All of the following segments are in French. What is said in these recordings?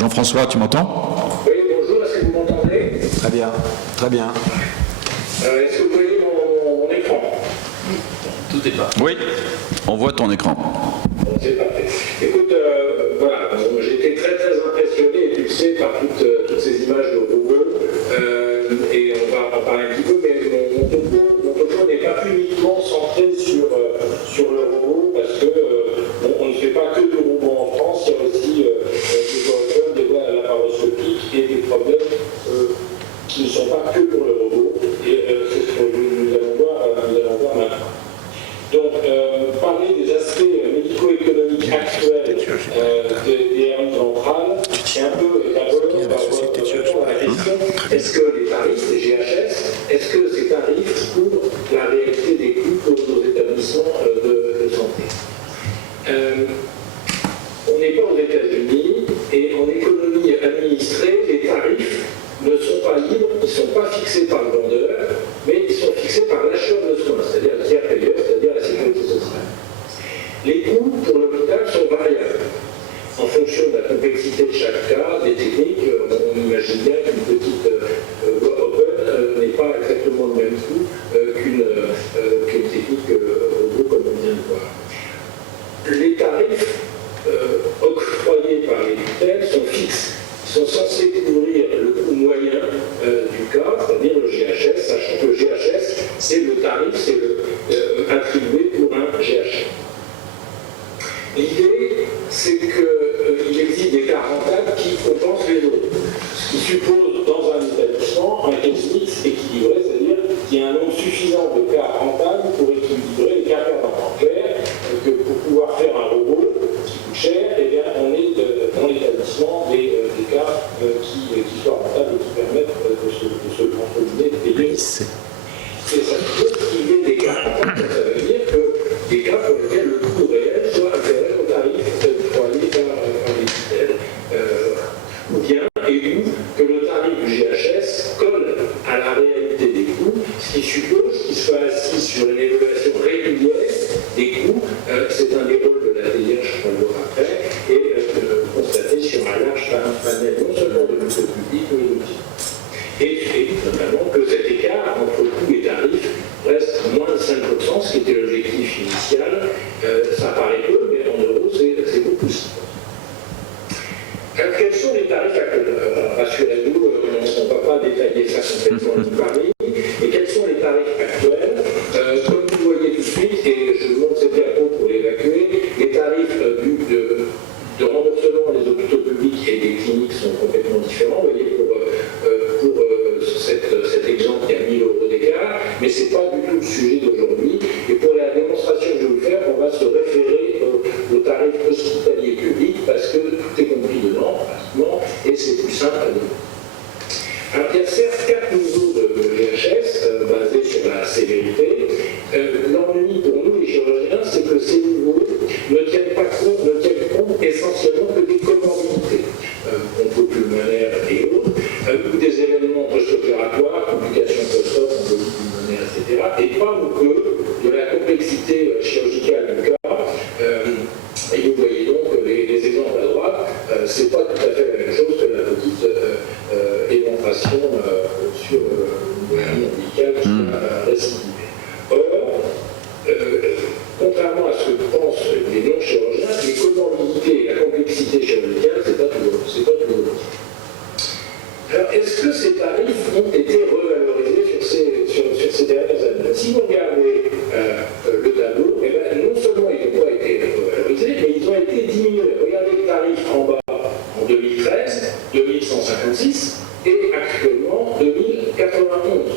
Jean-François, tu m'entends? Oui, bonjour, est-ce que vous m'entendez? Très bien, très bien. Est-ce que vous voyez mon écran? Tout est pas. Oui, on voit ton écran. Bon, c'est parfait. Écoute, voilà, j'ai été très impressionné, et tu le sais, par toutes ces images de robots, et on va en parler un petit peu, mais mon topo n'est pas uniquement centré sur le robot, parce que on ne fait pas que du robot en France, il y a aussi des organes, des voies laparoscopiques et des problèmes qui ne sont pas que pour le robot, et c'est ce que nous allons voir maintenant. Donc, parler des aspects médico-économiques actuels des hernies ventrales, c'est un peu d'abord répondre à la question, est-ce que les tarifs des GHS, est-ce que ces tarifs couvrent la réalité des coûts pour nos établissements de santé? On n'est pas aux États-Unis, et en économie administrée, les tarifs ne sont pas libres, ils ne sont pas fixés par le vendeur, mais ils sont fixés par l'acheteur de soins, c'est-à-dire le tiers payeur, c'est-à-dire la sécurité sociale. Les coûts pour l'hôpital sont variables. En fonction de la complexité de chaque cas, des techniques, on imagine bien qu'une petite voie open n'est pas exactement le même coût qu'une technique robot comme on vient de voir. Les tarifs octroyés par les tutelles sont fixes. Ils sont censés couvrir le coût moyen du cas, c'est-à-dire le GHS, sachant que le GHS, c'est le tarif, c'est attribué pour un GHS. L'idée, c'est qu'il existe des cas rentables qui compensent les autres. Ce qui suppose, dans un établissement, un case mix équilibré, c'est-à-dire qu'il y a un nombre suffisant de cas rentables pour équilibrer les cas perdants. En clair, que pour pouvoir faire un robot qui coûte cher, eh bien, on est dans l'établissement des cas qui soient rentables et qui permettent de se consolider et de payer. Et ça veut dire qu'il y ait des cas rentables, ça veut dire que des cas pour lesquels le coût réel soit inférieur au tarif octroyé par les tutelles, ou bien, et où que le tarif du GHS colle à la réalité des coûts, ce qui suppose qu'il soit assis sur une évaluation régulière des coûts, c'est un des rôles de la DIH qu'on verra après, et constaté sur un large panel non seulement de l'hôpital public, mais aussi. Et notamment que cet écart entre coûts et tarifs reste moins de 5%, ce qui était l'objectif initial. Ça paraît peu, mais en euros, c'est beaucoup. Alors, quels sont les tarifs actuels? Rassurez-vous, on ne va pas détailler ça complètement du Paris, mais quels sont les tarifs actuels? Comme vous voyez tout de suite, et je vous montre cette diapo pour l'évacuer, les tarifs de remboursement des hôpitaux publics et des cliniques sont complètement différents. Vous voyez, pour cet exemple, il y a 1 000 € d'écart, mais ce n'est pas du tout le sujet d'aujourd'hui. Et pour la démonstration que je vais vous faire, on va se référer au tarif hospitalier public parce que tout est compris dedans, pratiquement, et c'est plus simple à donner. Alors, il y a certes 4 niveaux de GHS basés sur la sévérité. L'ennui pour nous, les chirurgiens, c'est que ces niveaux ne tiennent compte essentiellement que des comorbidités, pulmonaires et autres, ou des événements post-opératoires, complications post-op, embolie pulmonaire, etc., et pas ou que de la complexité chirurgicale du cas. Et vous voyez donc les exemples à droite, c'est pas tout à fait la même chose que la petite éventration sur une hernie ombilicale qui a récidivé. Or, contrairement à ce que pensent les non-chirurgiens, les comorbidités et la complexité chirurgicale, c'est pas toujours. Alors, est-ce que ces tarifs ont été revalorisés sur ces dernières années? Si vous regardez le tableau, eh bien, non seulement ils n'ont pas été revalorisés, mais ils ont été diminués. Regardez le tarif en bas en 2013, 2156, et actuellement 2091.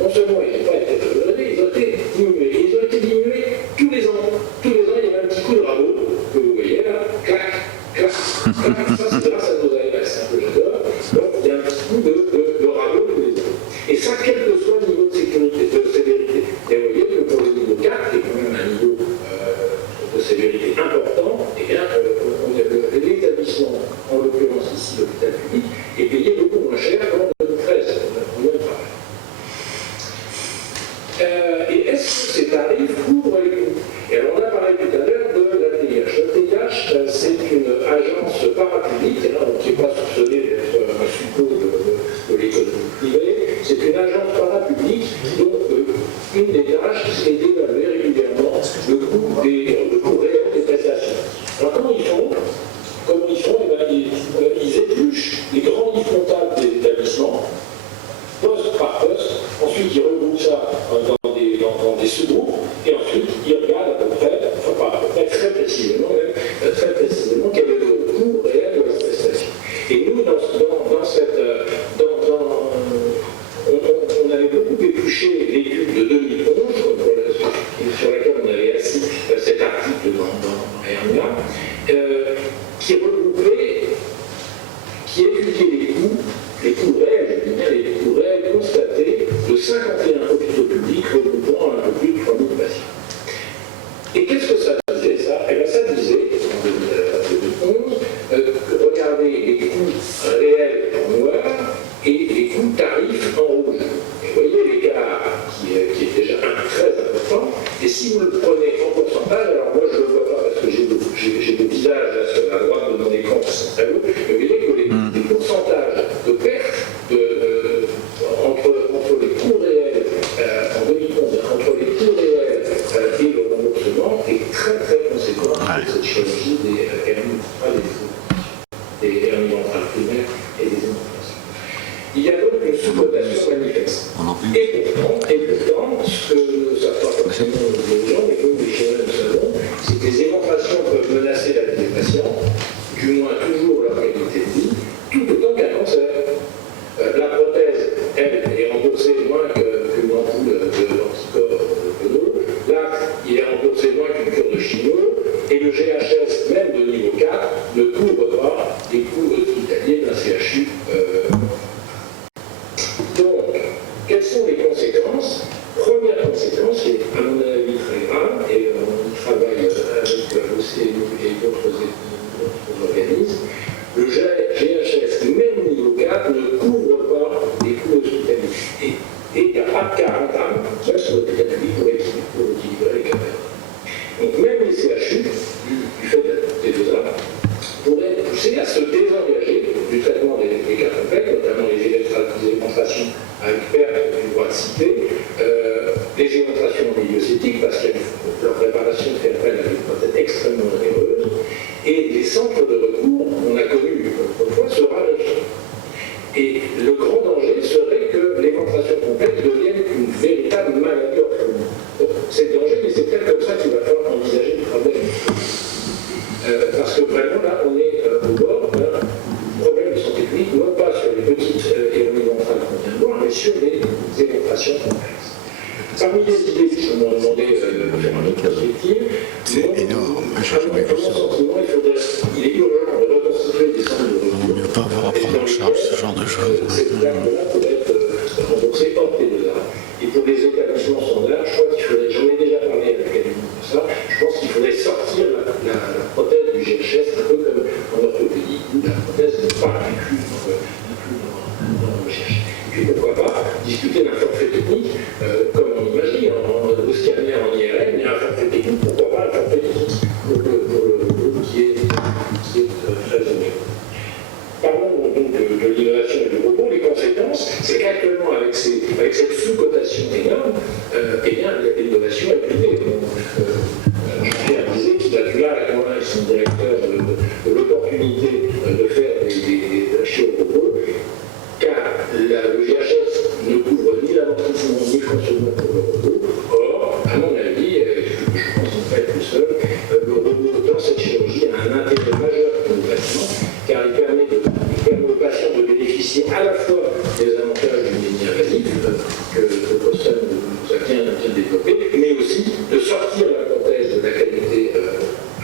Non seulement ils n'ont pas été revalorisés, ils ont été diminués. Et ils ont été diminués tous les ans. Tous les ans, il y avait un petit coup de rabot que vous voyez là, clac, clac, clac. Ça, c'est grâce à nos ARS, c'est un peu j'adore. Donc, il y a un petit coup de rabot tous les ans. Et ça, quel que soit le niveau de sécurité, de sévérité. Et vous voyez que pour le niveau 4, qui est quand même un niveau de sévérité important, eh bien, l'établissement, en l'occurrence ici l'hôpital public, est payé beaucoup moins cher qu'en 2013. Et est-ce que ces tarifs couvrent les coûts? Et alors on a parlé tout à l'heure de la TIH. La TIH, c'est une agence parapublique, qui est pas soupçonné d'être un suppôt de l'économie privée. C'est une agence parapublique dont une des tâches, c'est d'évaluer régulièrement le coût réel des prestations. Alors comment ils font? Ils épluchent les grands livres comptables des établissements, poste par poste, ensuite ils regroupent ça dans des sous-groupes, et ensuite ils regardent à peu près, enfin pas à peu près, très précisément quel est le coût réel de la prestation. Et nous, on avait beaucoup épluché l'étude de 2011, sur laquelle on avait assis cet article dans RMA, qui étudiait les coûts réels, les coûts réels constatés de 51 hôpitaux publics regroupant un peu plus de 3000 patients. Et qu'est-ce que ça disait, ça? Eh bien, ça disait, en 2011, regardez les coûts réels en noir et les coûts tarifs en rouge. Et vous voyez l'écart qui est déjà très important. Et si vous le prenez en pourcentage, alors moi je ne le vois pas parce que j'ai le visage là sur la droite de mon écran qui sont très hauts, mais vous voyez que les pourcentages de perte entre les coûts réels en 2011, entre les coûts réels et le remboursement est très très conséquent sur cette chirurgie des hernies ventrales primaires et des hémoplasties. Il y a donc une sous-cotation manifeste. Et pourtant, ce que ne savent pas forcément les gens, mais que les chirurgiens le savons, c'est que les éventrations peuvent menacer la vie des patients, du moins toujours leur qualité de vie, tout autant qu'un cancer. La prothèse, elle, est remboursée moins qu'une ampoule d'anticorps de l'eau. Là, il est remboursé moins qu'une cure de chimio. Et le GHS, même de niveau 4, ne couvre pas les coûts hospitaliers d'un CHU. Donc, quelles sont les conséquences? Première conséquence, qui est à mon avis très grave, et on y travaille avec l'OCNU et d'autres organismes, le GHS, même niveau 4, ne couvre pas les coûts hospitaliers. Et il n'y a pas de cas rentable, même sur l'hôpital public, pour équilibrer les caméras. Donc même les CHU, du fait des deux armes, pourraient être poussés à se désengager du traitement des cas complexes, notamment les éventrations avec perte du droit de cité, les éventrations en milieu cétique, parce que leur préparation fait appel à une prothèse extrêmement onéreuse, et les centres de recours, on a connu autrefois, se raréfient. Et le grand danger serait que l'éventration complète devienne une véritable maladie orpheline. C'est le danger, mais c'est peut-être comme ça qu'il va falloir envisager le problème. Parce que vraiment, là, on est au bord d'un problème de santé publique, non pas sur les petites héroïnes ventrales qu'on vient de voir, mais sur les éventrations complexes. Parmi les idées qui m'ont demandé de faire une autre perspective, c'est énorme. Il est urgent de reconstituer des centres de recours. On ne peut pas avoir à prendre en charge ce genre de choses. Cette carte-là pourrait être remboursée hors T2A. Et pour les établissements standards, je crois qu'il faudrait, j'en ai déjà parlé avec l'académie de ça, je pense qu'il faudrait sortir la prothèse du GHS, un peu comme en orthopédie, où la prothèse n'est pas inclue dans la recherche. Et puis pourquoi pas discuter d'un forfait technique, comme on imagine, au scanner, en IRM, mais un forfait technique, pourquoi pas un forfait technique pour le groupe qui est très onéreux. Parlons donc de l'innovation et du repos. Les conséquences, c'est qu'actuellement, avec cette sous-cotation énorme, eh bien, l'innovation est privée. Jean-Pierre disait qu'il a dû là convaincre son directeur de l'opportunité de faire des chirurgies, car le GHS ne couvre ni l'amortissement ni le fonctionnement pour le robot. Or, à mon avis, je pense qu'on ne peut être tout seul, le robot dans cette chirurgie a un intérêt majeur pour le patient, car il permet aux patients de bénéficier à la fois des avantages du mini-invasif que Boston nous a bien développé, mais aussi de sortir la prothèse de la qualité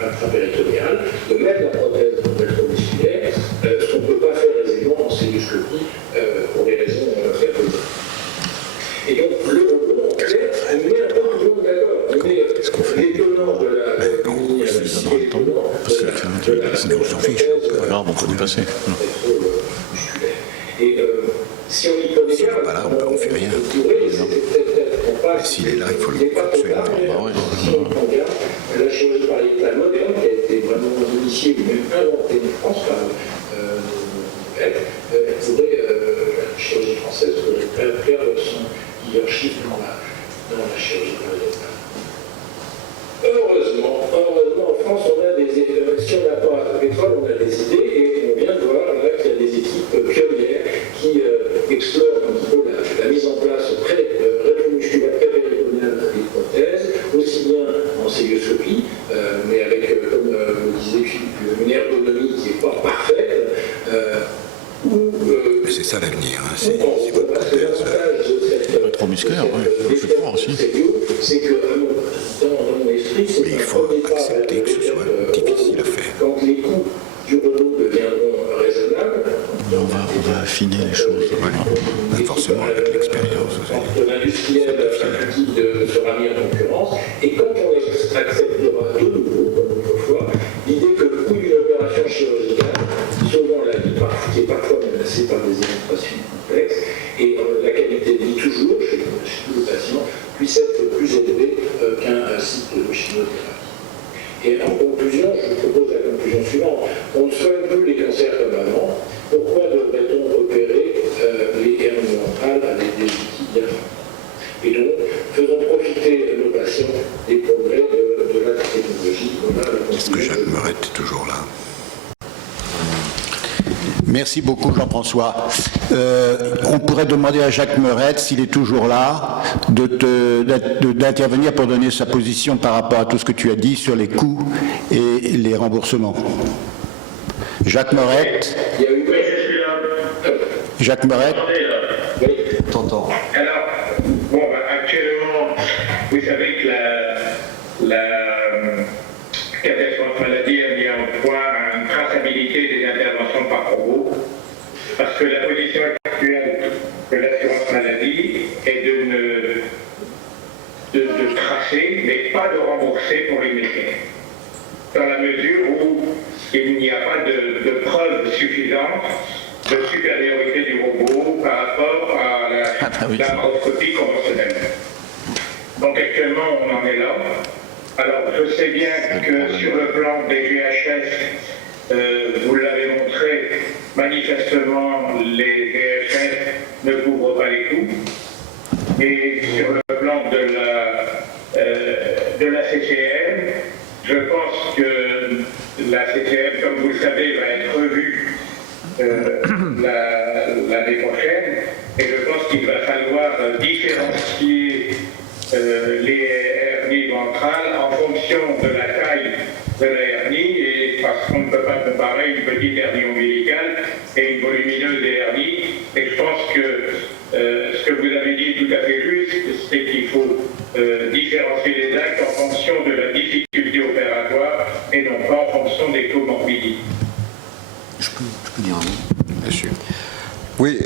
intrapéritonéale, de mettre la prothèse rétromusculaire, ce qu'on ne peut pas faire aisément en celluloscopie pour des raisons ergonomiques. Et donc le robot, en clair, on met un peu tout le monde d'accord. On met les tenants de la mini-invasif et les tenants de la prothèse. On peut dépasser. Et si on y prenait garde, pas là, on fait rien. Mais s'il est là, il faut le absolument. Si on prend garde, la chirurgie pariétale moderne, qui a été vraiment initiée ou même inventée en France par retraite, la chirurgie française pourrait perdre son leadership dans la chirurgie cardiaque. Heureusement, en France, si on n'a pas de pétrole, on a des idées, et on vient de voir là qu'il y a des équipes pionnières qui explorent un petit peu la mise en place rétromusculaire péritonéale des prothèses, aussi bien en célioscopie, mais avec, comme le disait Philippe, une ergonomie qui n'est pas parfaite, C'est ça l'avenir, hein, c'est votre prothèse. Rétromusculaire, oui, je crois aussi. C'est que dans mon esprit, c'est Mais il faut accepter que ce soit difficile à faire. Quand les coûts du robot deviendront raisonnables, On va affiner les choses. Ouais. Forcément, avec l'expérience, vous allez... l'industriel qui sera mis en concurrence, et quand on acceptera de nouveau, comme autrefois, l'idée que le coût d'une opération chirurgicale, sauvant la vie, qui est parfois menacée par des éventrations complexes, et la qualité de vie toujours, chez tous les patients, puisse être plus élevée qu'un site de chimiothérapie. Et en conclusion, je vous propose la conclusion suivante. On ne soigne plus les cancers comme avant. Pourquoi devrait-on opérer les hernies ventrales avec des outils bien faits? Et donc, faisons profiter nos patients des progrès de la technologie. Est-ce que Jacques Meuret est toujours là? Merci beaucoup Jean-François. On pourrait demander à Jacques Meuret, s'il est toujours là, d'intervenir pour donner sa position par rapport à tout ce que tu as dit sur les coûts et les remboursements. Jacques Meuret. Il y a eu... Oui, je suis là. Jacques Meuret. Attendez, là. Oui. T'entends. Alors, bon, actuellement, vous savez que la catastrophe maladie a mis en point une traçabilité des interventions par robot, parce que la position actuelle de l'assurance maladie est de tracer, mais pas de rembourser pour les médecins, dans la mesure où il n'y a pas de preuve suffisante de supériorité du robot par rapport à la laparoscopie conventionnelle. Donc actuellement, on en est là. Alors, je sais bien que sur le plan des GHS, vous l'avez montré, manifestement, les GHS ne couvrent pas les coûts. Et sur le plan de la CCM, je pense que la CCM, comme vous le savez, va être revue l'année prochaine. Et je pense qu'il va falloir différencier les hernies ventrales en fonction de la taille de la hernie, et parce qu'on ne peut pas comparer une petite hernie ombilicale et une volumineuse hernie. Et je pense que ce que vous avez dit est tout à fait juste, c'est qu'il faut différencier les actes en fonction de la difficulté opératoire et non pas en fonction des comorbidités. Je peux dire un mot? Bien sûr. Oui,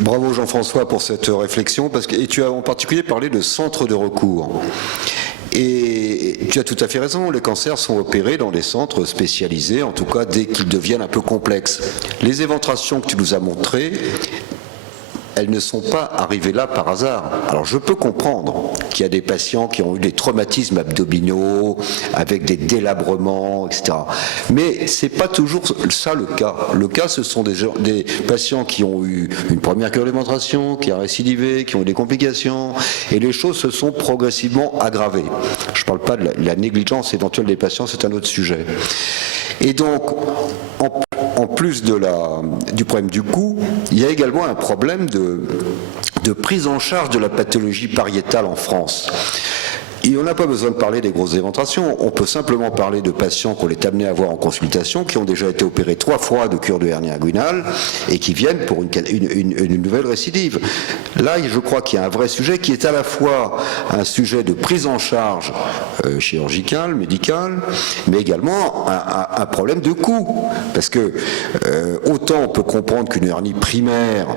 bravo Jean-François pour cette réflexion, et tu as en particulier parlé de centres de recours. Et tu as tout à fait raison, les cancers sont opérés dans des centres spécialisés, en tout cas dès qu'ils deviennent un peu complexes. Les éventrations que tu nous as montrées, elles ne sont pas arrivées là par hasard. Alors je peux comprendre qu'il y a des patients qui ont eu des traumatismes abdominaux, avec des délabrements, etc. Mais ce n'est pas toujours ça le cas. Le cas, ce sont des patients qui ont eu une première cure d'éventration, qui a récidivé, qui ont eu des complications, et les choses se sont progressivement aggravées. Je ne parle pas de la négligence éventuelle des patients, c'est un autre sujet. Et donc, en plus du problème du coût, il y a également un problème de prise en charge de la pathologie pariétale en France. Et on n'a pas besoin de parler des grosses éventrations, on peut simplement parler de patients qu'on est amené à voir en consultation, qui ont déjà été opérés 3 fois de cure de hernie inguinale et qui viennent pour une nouvelle récidive. Là, je crois qu'il y a un vrai sujet qui est à la fois un sujet de prise en charge chirurgicale, médicale, mais également un problème de coût. Parce que autant on peut comprendre qu'une hernie primaire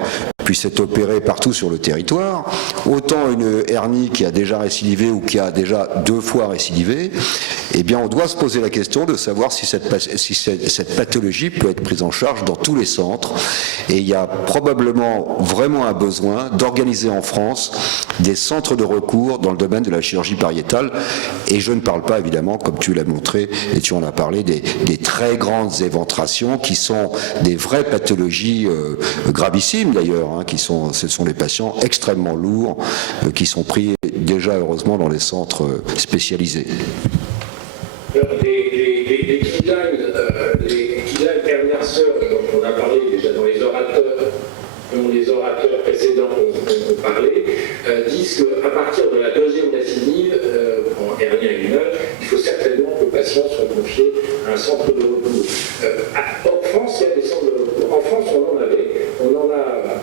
puisse être opérée partout sur le territoire, autant une hernie qui a déjà récidivé ou qui a déjà 2 fois récidivé, eh bien on doit se poser la question de savoir si cette pathologie peut être prise en charge dans tous les centres. Et il y a probablement vraiment un besoin d'organiser en France des centres de recours dans le domaine de la chirurgie pariétale. Et je ne parle pas évidemment, comme tu l'as montré et tu en as parlé, des très grandes éventrations qui sont des vraies pathologies gravissimes d'ailleurs, hein, ce sont des patients extrêmement lourds qui sont pris déjà heureusement dans les centres spécialisés. Alors, les guidelines Perner-Sœur dont on a parlé déjà dans les orateurs, dont les orateurs précédents ont parlé, disent qu'à partir de la 2e récidive en hernie inguinale, il faut certainement que le patient soit confié à un centre de recours. En France, il y a des centres de recours. En France, on en a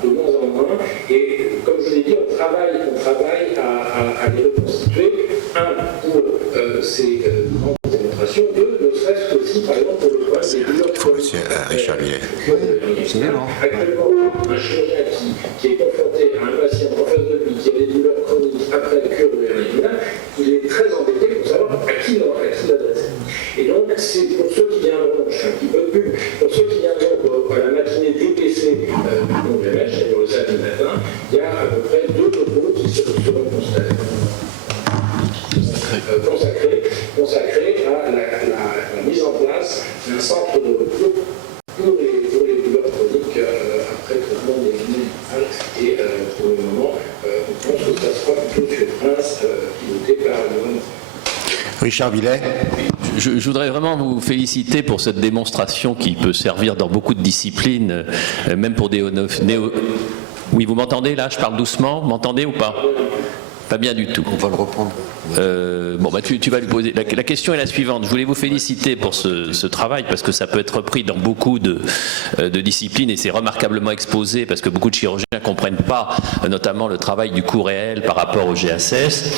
de moins en moins, et comme je l'ai dit, on travaille à les reconstituer. Un, pour ces grandes démonstrations, deux, ne serait-ce qu'aussi, par exemple, pour le problème des douleurs chroniques. Richard Millet. Actuellement, un chirurgien qui est confronté à un patient en face de lui qui a des douleurs chroniques après la cure de l'hernie inguinale, il est très embêté pour savoir à qui l'adresser. Et donc, c'est pour ceux qui viendront, je fais un petit peu de pub, pour ceux qui viendront à la matinée DPC du Congrès, c'est-à-dire le samedi matin, il y a à peu près 2 topos qui seront consacrés à la mise en place d'un centre de recours pour les douleurs chroniques après traitement des médicales. Et pour le moment, on pense que ça sera plutôt sur Prince, piloté par le gouvernement. Richard Millet. Je voudrais vraiment vous féliciter pour cette démonstration qui peut servir dans beaucoup de disciplines, même pour des Oui, vous m'entendez là? Je parle doucement. Vous m'entendez ou pas? Pas bien du tout. On va le reprendre. Tu vas lui poser. La question est la suivante. Je voulais vous féliciter pour ce travail parce que ça peut être repris dans beaucoup de disciplines et c'est remarquablement exposé parce que beaucoup de chirurgiens ne comprennent pas, notamment le travail du coût réel par rapport au GHS.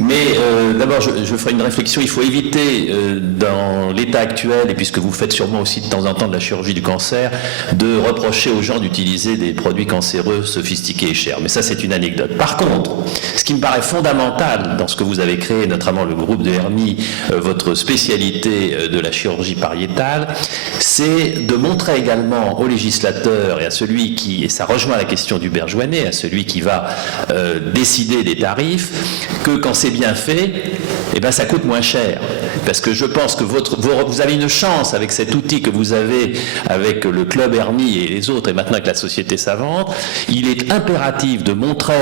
Mais d'abord, je ferai une réflexion. Il faut éviter, dans l'état actuel, et puisque vous faites sûrement aussi de temps en temps de la chirurgie du cancer, de reprocher aux gens d'utiliser des produits cancéreux sophistiqués et chers. Mais ça, c'est une anecdote. Par contre, ce qui me paraît fondamental dans ce que vous avez créé, notamment le groupe de hernie, votre spécialité de la chirurgie pariétale, c'est de montrer également aux législateurs et à celui qui, et ça rejoint la question d'Hubert Joannet, à celui qui va décider des tarifs, que quand c'est bien fait, eh ben, ça coûte moins cher. Parce que je pense que vous avez une chance avec cet outil que vous avez avec le club hernie et les autres, et maintenant avec la société savante, il est impératif de montrer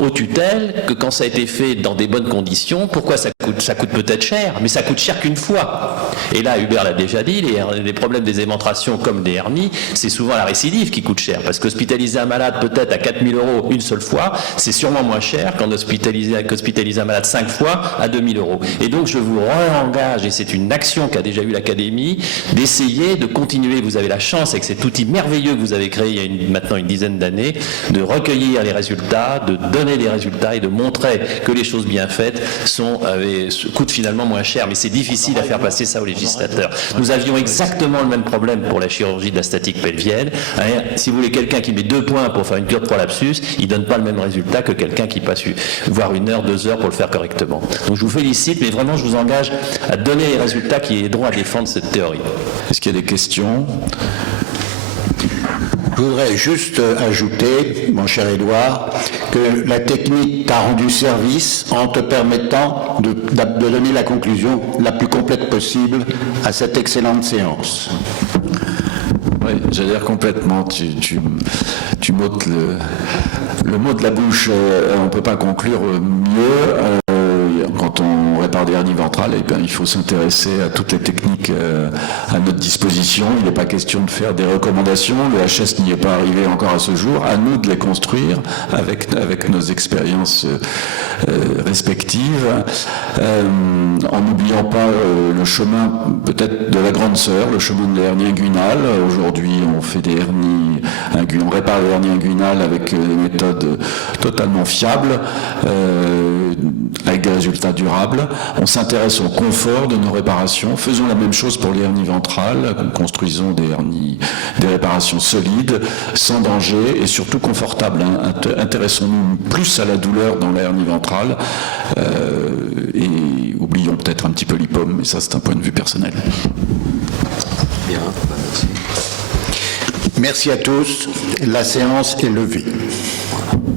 aux tutelles que quand ça a été fait dans des bonnes conditions, pourquoi ça coûte peut-être cher, mais ça coûte cher qu'une fois. Et là, Hubert l'a déjà dit, les problèmes des éventrations comme des hernies, c'est souvent la récidive qui coûte cher, parce qu'hospitaliser un malade peut-être à 4 000 € une seule fois, c'est sûrement moins cher qu'hospitaliser un malade 5 fois à 2 000 €. Et donc je vous réengage, et c'est une action qu'a déjà eu l'Académie, d'essayer de continuer, vous avez la chance avec cet outil merveilleux que vous avez créé il y a maintenant une dizaine d'années, de recueillir les résultats, de donner des résultats et de montrer que les choses bien faites coûtent finalement moins cher. Mais c'est difficile à faire passer ça aux législateurs. Nous avions exactement le même problème pour la chirurgie de la statique pelvienne. Si vous voulez, quelqu'un qui met 2 points pour faire une cure de prolapsus, il ne donne pas le même résultat que quelqu'un qui passe voire 1 heure, 2 heures pour le faire correctement. Donc je vous félicite, mais vraiment je vous engage à donner les résultats qui aideront à défendre cette théorie. Est-ce qu'il y a des questions ? Je voudrais juste ajouter, mon cher Édouard, que la technique t'a rendu service en te permettant de donner la conclusion la plus complète possible à cette excellente séance. Oui, j'allais dire complètement. Tu m'ôtes le mot de la bouche. On ne peut pas conclure mieux. Quand on répare des hernies ventrales, eh bien, il faut s'intéresser à toutes les techniques à notre disposition. Il n'est pas question de faire des recommandations. Le HS n'y est pas arrivé encore à ce jour. À nous de les construire avec nos expériences respectives, en n'oubliant pas le chemin peut-être de la grande sœur, le chemin de l'hernie inguinale. Aujourd'hui, on fait on répare les hernies inguinales avec des méthodes totalement fiables, avec des résultats durables. On s'intéresse au confort de nos réparations. Faisons la même chose pour les hernies ventrales. Construisons des réparations solides, sans danger et surtout confortables. Intéressons-nous plus à la douleur dans la hernie ventrale et peut-être un petit peu l'IPOM, mais ça c'est un point de vue personnel. Bien, merci. Merci à tous. La séance est levée.